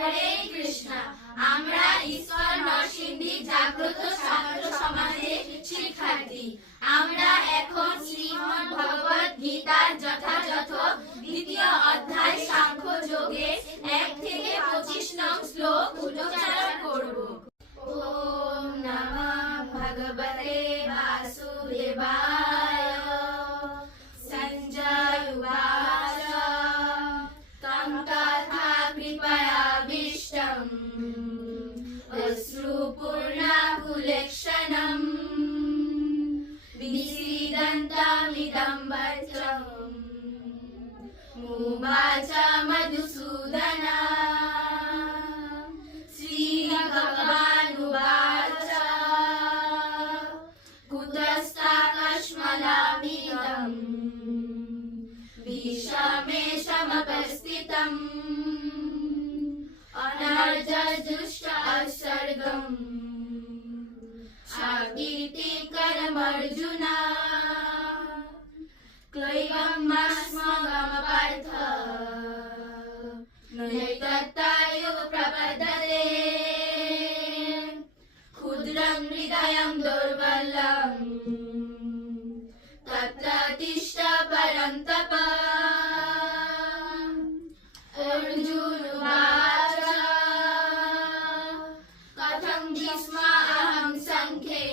হরে কৃষ্ণ। আমরা ঈশ্বর নরসিংদী জাগ্রত ছাত্র সমাজের শিক্ষার্থী। আমরা এখন শ্রীমদ্ ভগবত গীতার যথাযথ দ্বিতীয় অধ্যায় সাংখ্য যোগে 1 থেকে 25 নং শ্লোক উচ্চারণ করব। ওম নমঃ ভগবতে বাসুদেবায়। সঞ্জয় উবাচ তং তথা কৃপয়াবিষ্টম অশ্রুপূর্ণাকুলেক্ষণম विसीदन्तमिदं वचः मुवाच मधुसूदनः। श्रीभगवानुवाच कुतस्ताकश्मलामिदं विषमेषमवस्थितम् अनर्जजुष्ट असर्गम् कीर्तिकरमर्जुन क्लैवमस्मगमपार्थ नैतत्तायुः प्रपद्यते क्षुद्रं हृदयं दुर्बलम् तत्र तिष्ठ परन्तप। अर्जुन उवाच कथं भीष्माहं संख्ये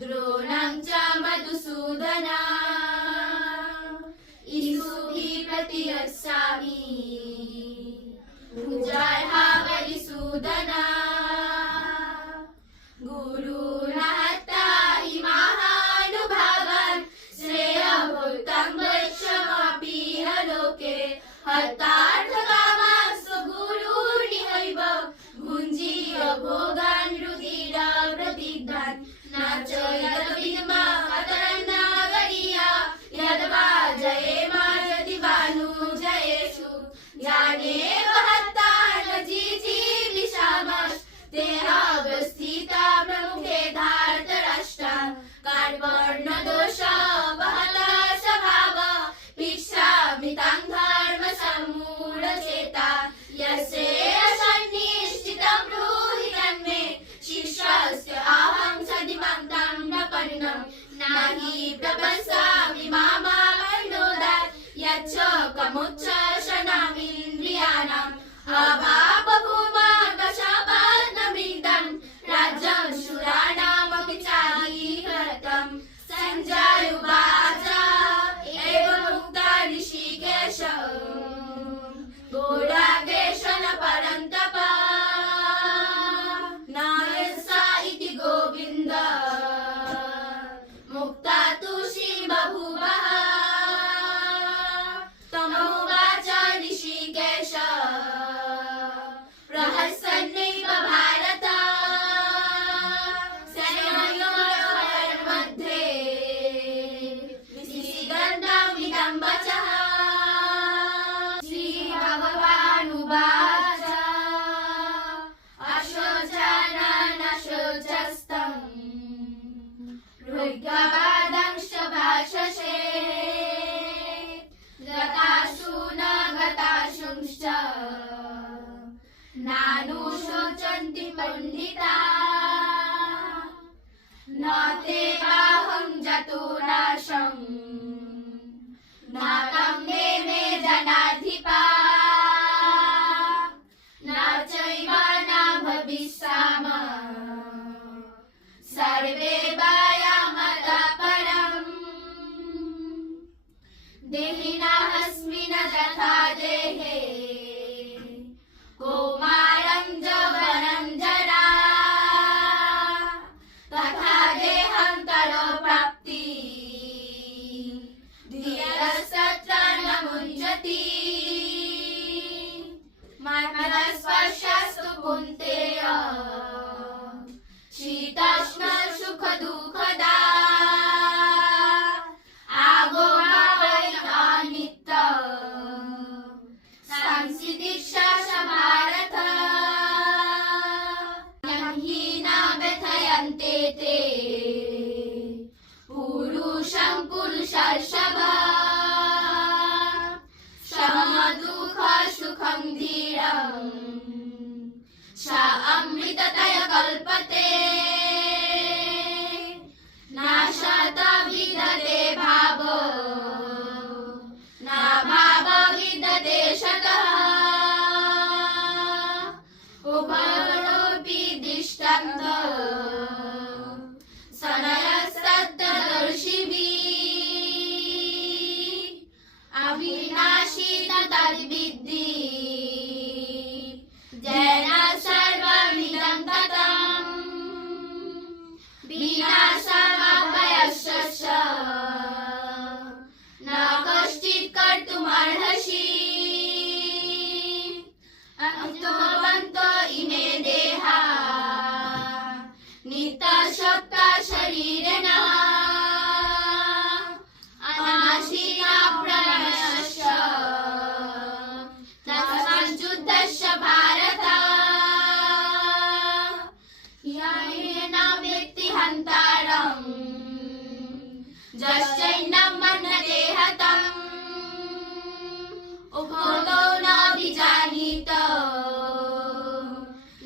द्रोणं च मधुसूदन इषुभिः प्रतिहस्यामि भुजर्हावरिसूदन। गुरुन् हत्वा हि महानुभावान् श्रेयभूतं वैश्यमपीह लोके हतार्थकामास्तु गुरुर्निहैव भुञ्जीय भोगान् रुधिरप्रदिग्धान् न च यद्विद्महतरन्नागरीया यद्वा जयेम यदि वानुजयेषु ज्ञानेव हत्वा न जिजीविषामस्ते अवस्थिता प्रमुखे धार्तराष्ट्रा कार्पण्यदोषापहता स्वभाव भिक्षामि तां धर्मसम्मूढचेता यस्य सन्निष्ठितं ब्रूहि तन्मे शिष्यस्य अहं सदिमं तं न परिणम् नहि प्रपश्यामि मामामन्योदात् यच्च कमुच्चशनमिन्द्रियाणाम् अवापभूमावशपन्नमिदं राज्यं शूराणामपि चाधिहरतम्। सञ्जय उवाच एवमुक्त्वा ऋषिकेशः घोरावेशेन परन्तप नायसा इति गोविन्द मुक्ता तु बभूवः। तमुवाच ऋषिकेशः प्रहसन्नैव भारत सेनयोर्मध्ये विसीदन्तमिदं वचः। श्रीभगवानुवाच अशोचननशोचस्तं ऋग्वादंश्च भाषसे गतासु न गतासुंश्च नानुशोचन्ति पण्डिताः न ते वाहं जतो नाशं नातं मे जनाधिपाः न चैव न भविष्यामः सर्वे वयमतः परम्। देहिनस्मिन् यथा देहे कौमारं यौवनं जरा तथा देहान्तरो प्राप्तिः धीरस्तत्र न मुञ्चति। मात्मनस्पर्शस्तु कुन्तेय शीतोष्ण सुखदुःखदा आगोमावैरानित्य संसिदिशा भारत हि न व्यथयन्ते ते पुरुषं पुरुषर्षभ समदुःख सुखं धीरम् विततय कल्पते नाशात विद्यते भाव ना भाव विद्यते शतः उभयोरपि दृष्टान्त सनयस्तत्तदर्शिभिः अविनाशी न तद्विद्धि जैन सर्वमिदं ततम् विनाशमभयस्य न कश्चित् कर्तुमर्हसि अन्तवन्तो इमे देहा नित्यशक्ता शरीरेण अनाशिना प्रणयस्य न संयुद्धस्य भारत येन वेत्ति हन्तारम् यश्चैनं मन्यते हतम् उभतो न विजानीत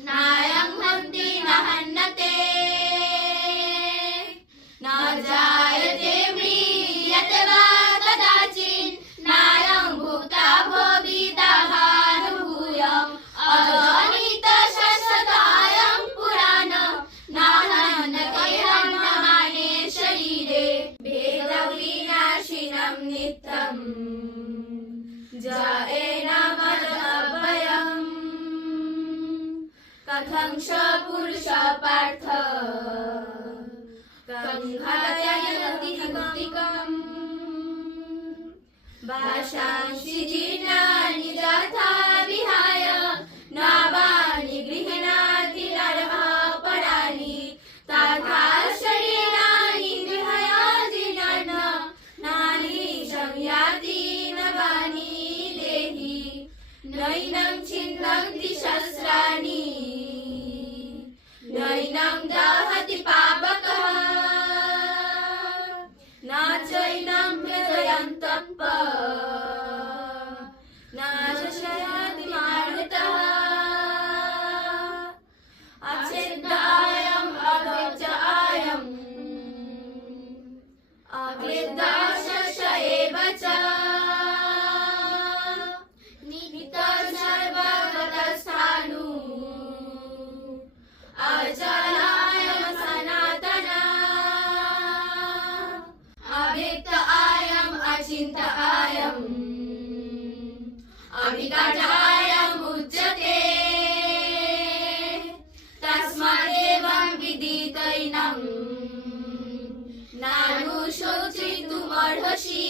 नायं हन्ति न हन्यते न जायते म्रियते वा कदाचित् नायं भूता भविता अजनित शाश्वतायं पुराण न हन्यते हन्यमाने शरीरे भेदविनाशिनं नित्यम् जयेन मदभयम् कथं स पुरुष पार्थ कङ्घायति हन्तिकम् भाषांसि जीर्णानि यथा विहाय नवानि गृह्णाति नरः पराणि तथा शरीराणि विहाय जीर्णान् नानि संयाति नवानि देहि नैनं छिन्दन्ति शस्त्राणि नैनं दहति पावकः न चैनं मृदयन्तप् न शशयति मारुतः अच्छेद्यायम् अदोच्चायम् अवेद्यश्च एव च निहितं सर्वगतस्थाणु अचलायं सनातनः अव्यक्त आयम् अचिन्त आयम् अविकारायम् उच्यते तस्मादेवं विदितैनं नानुशोचितुमर्हसि